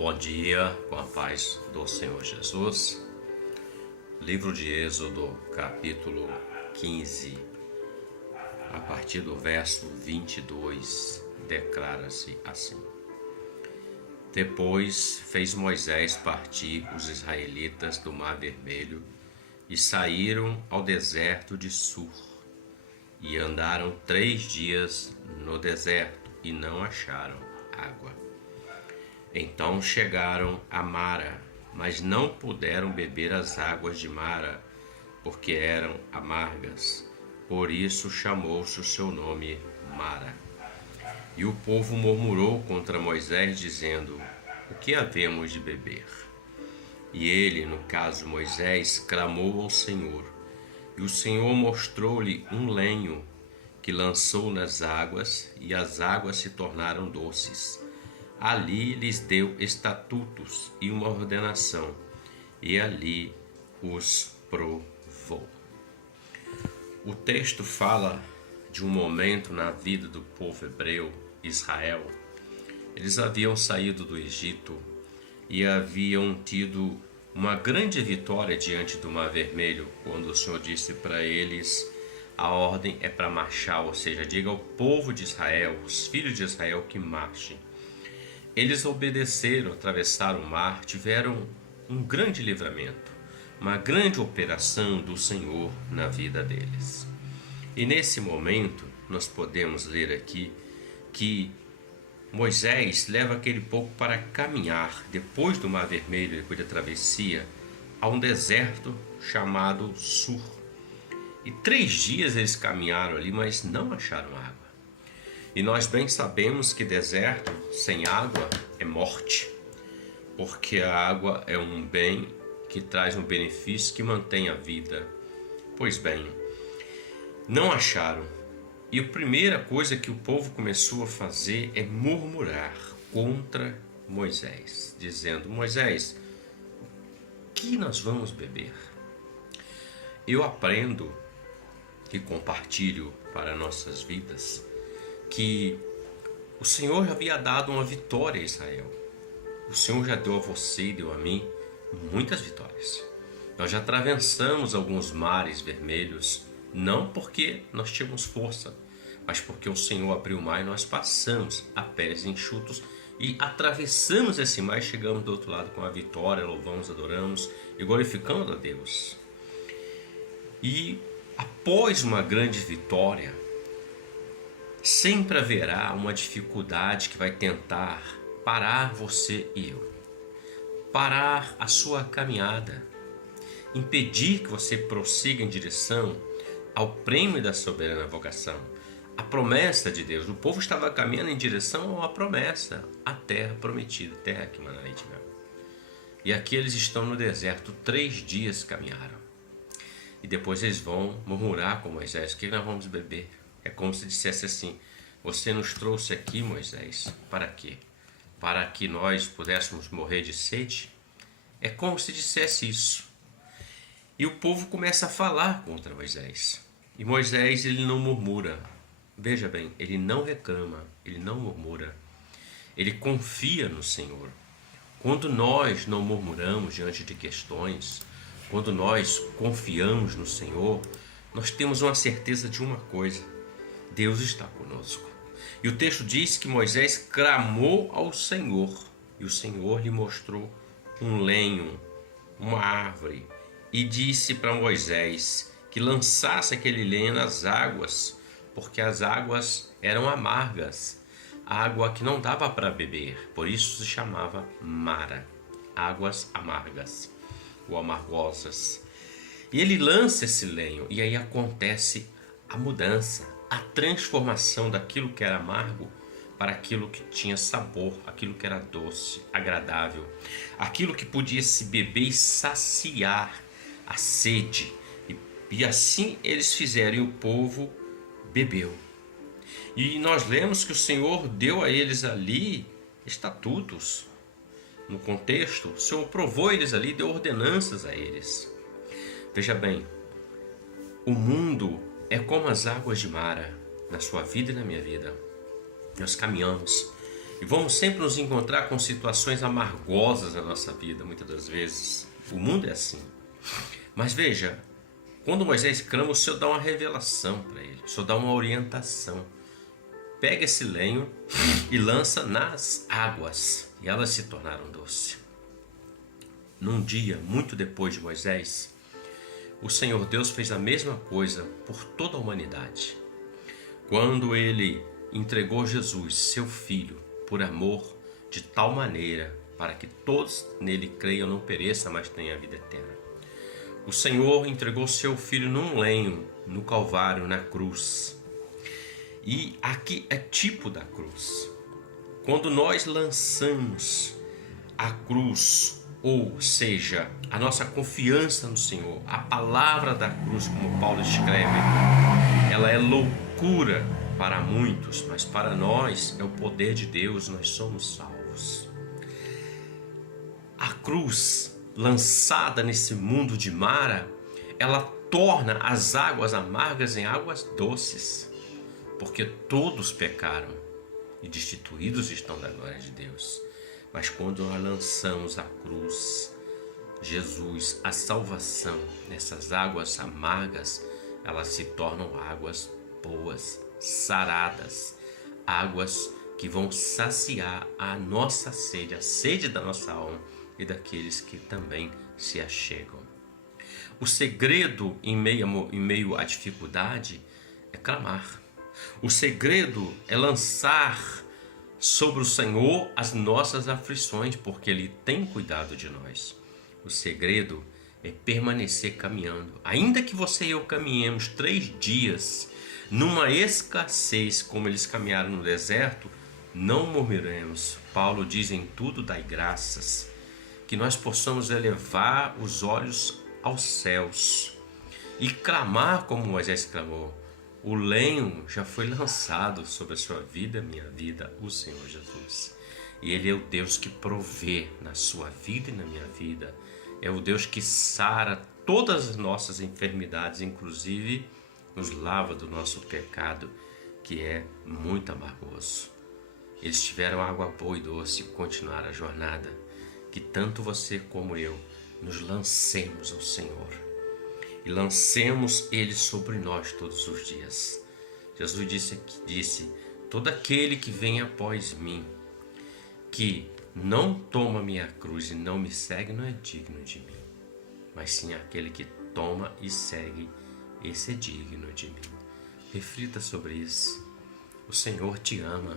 Bom dia, com a paz do Senhor Jesus. Livro de Êxodo, capítulo 15, a partir do verso 22, declara-se assim: Depois fez Moisés partir os israelitas do Mar Vermelho e saíram ao deserto de Sur. E andaram 3 dias no deserto e não acharam água. Então chegaram a Mara, mas não puderam beber as águas de Mara, porque eram amargas. Por isso chamou-se o seu nome Mara. E o povo murmurou contra Moisés, dizendo: O que havemos de beber? E ele, no caso Moisés, clamou ao Senhor. E o Senhor mostrou-lhe um lenho que lançou nas águas, e as águas se tornaram doces. Ali lhes deu estatutos e uma ordenação, e ali os provou. O texto fala de um momento na vida do povo hebreu, Israel. Eles haviam saído do Egito e haviam tido uma grande vitória diante do Mar Vermelho, quando o Senhor disse para eles: a ordem é para marchar, ou seja, diga ao povo de Israel, os filhos de Israel, que marchem. Eles obedeceram, atravessaram o mar, tiveram um grande livramento, uma grande operação do Senhor na vida deles. E nesse momento, nós podemos ler aqui que Moisés leva aquele povo para caminhar, depois do Mar Vermelho, depois da travessia, a um deserto chamado Sur. E 3 dias eles caminharam ali, mas não acharam água. E nós bem sabemos que deserto sem água é morte, porque a água é um bem que traz um benefício que mantém a vida. Pois bem, não acharam. E a primeira coisa que o povo começou a fazer é murmurar contra Moisés, dizendo: Moisés, o que nós vamos beber? Eu aprendo e compartilho para nossas vidas que o Senhor já havia dado uma vitória a Israel. O Senhor já deu a você e deu a mim muitas vitórias. Nós já atravessamos alguns mares vermelhos, não porque nós tínhamos força, mas porque o Senhor abriu o mar e nós passamos a pés enxutos e atravessamos esse mar e chegamos do outro lado com a vitória, louvamos, adoramos e glorificamos a Deus. E após uma grande vitória, sempre haverá uma dificuldade que vai tentar parar você e eu, parar a sua caminhada, impedir que você prossiga em direção ao prêmio da soberana vocação, a promessa de Deus. O povo estava caminhando em direção à promessa, a terra prometida, terra que mana leite e mel. E aqui eles estão no deserto, 3 dias caminharam. E depois eles vão murmurar com Moisés: o que nós vamos beber? É como se dissesse assim: você nos trouxe aqui, Moisés, para quê? Para que nós pudéssemos morrer de sede? É como se dissesse isso. E o povo começa a falar contra Moisés. E Moisés, ele não murmura. Veja bem, ele não reclama, ele não murmura. Ele confia no Senhor. Quando nós não murmuramos diante de questões, quando nós confiamos no Senhor, nós temos uma certeza de uma coisa: Deus está conosco. E o texto diz que Moisés clamou ao Senhor, e o Senhor lhe mostrou um lenho, uma árvore, e disse para Moisés que lançasse aquele lenho nas águas, porque as águas eram amargas, água que não dava para beber, por isso se chamava Mara, águas amargas ou amargosas. E ele lança esse lenho, e aí acontece a mudança, a transformação daquilo que era amargo para aquilo que tinha sabor, aquilo que era doce, agradável, aquilo que podia se beber e saciar a sede. E assim eles fizeram, e o povo bebeu. E nós lemos que o Senhor deu a eles ali estatutos. No contexto, o Senhor provou eles ali, deu ordenanças a eles. Veja bem, o mundo é como as águas de Mara, na sua vida e na minha vida. Nós caminhamos E vamos sempre nos encontrar com situações amargosas na nossa vida, muitas das vezes. O mundo é assim. Mas veja, quando Moisés clama, o Senhor dá uma revelação para ele, o Senhor dá uma orientação. Pega esse lenho e lança nas águas, e elas se tornaram doce. Num dia, muito depois de Moisés, o Senhor Deus fez a mesma coisa por toda a humanidade. Quando ele entregou Jesus, seu Filho, por amor, de tal maneira para que todos nele creiam, não pereçam, mas tenham a vida eterna. O Senhor entregou seu Filho num lenho, no Calvário, na cruz. E aqui é tipo da cruz. Quando nós lançamos a cruz, ou seja, a nossa confiança no Senhor, a palavra da cruz, como Paulo escreve, ela é loucura para muitos, mas para nós é o poder de Deus, nós somos salvos. A cruz lançada nesse mundo de Mara, ela torna as águas amargas em águas doces, porque todos pecaram e destituídos estão da glória de Deus. Mas quando nós lançamos a cruz, Jesus, a salvação, nessas águas amargas, elas se tornam águas boas, saradas, águas que vão saciar a nossa sede, a sede da nossa alma e daqueles que também se achegam. O segredo em meio à dificuldade é clamar. O segredo é lançar sobre o Senhor as nossas aflições, porque Ele tem cuidado de nós. O segredo é permanecer caminhando. Ainda que você e eu caminhemos 3 dias numa escassez, como eles caminharam no deserto, não murmuremos. Paulo diz: em tudo dai graças. Que nós possamos elevar os olhos aos céus e clamar como Moisés clamou. O lenho já foi lançado sobre a sua vida, minha vida, o Senhor Jesus. E Ele é o Deus que provê na sua vida e na minha vida. É o Deus que sara todas as nossas enfermidades, inclusive nos lava do nosso pecado, que é muito amargoso. Eles tiveram água boa e doce e continuaram a jornada. Que tanto você como eu nos lancemos ao Senhor e lancemos Ele sobre nós todos os dias. Jesus disse: todo aquele que vem após mim, que não toma minha cruz e não me segue, não é digno de mim, mas sim aquele que toma e segue, esse é digno de mim. Reflita sobre isso. O Senhor te ama,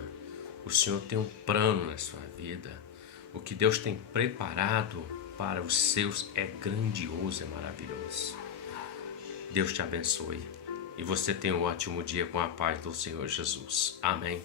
o Senhor tem um plano na sua vida. O que Deus tem preparado para os seus é grandioso, é maravilhoso. Deus te abençoe e você tenha um ótimo dia com a paz do Senhor Jesus. Amém.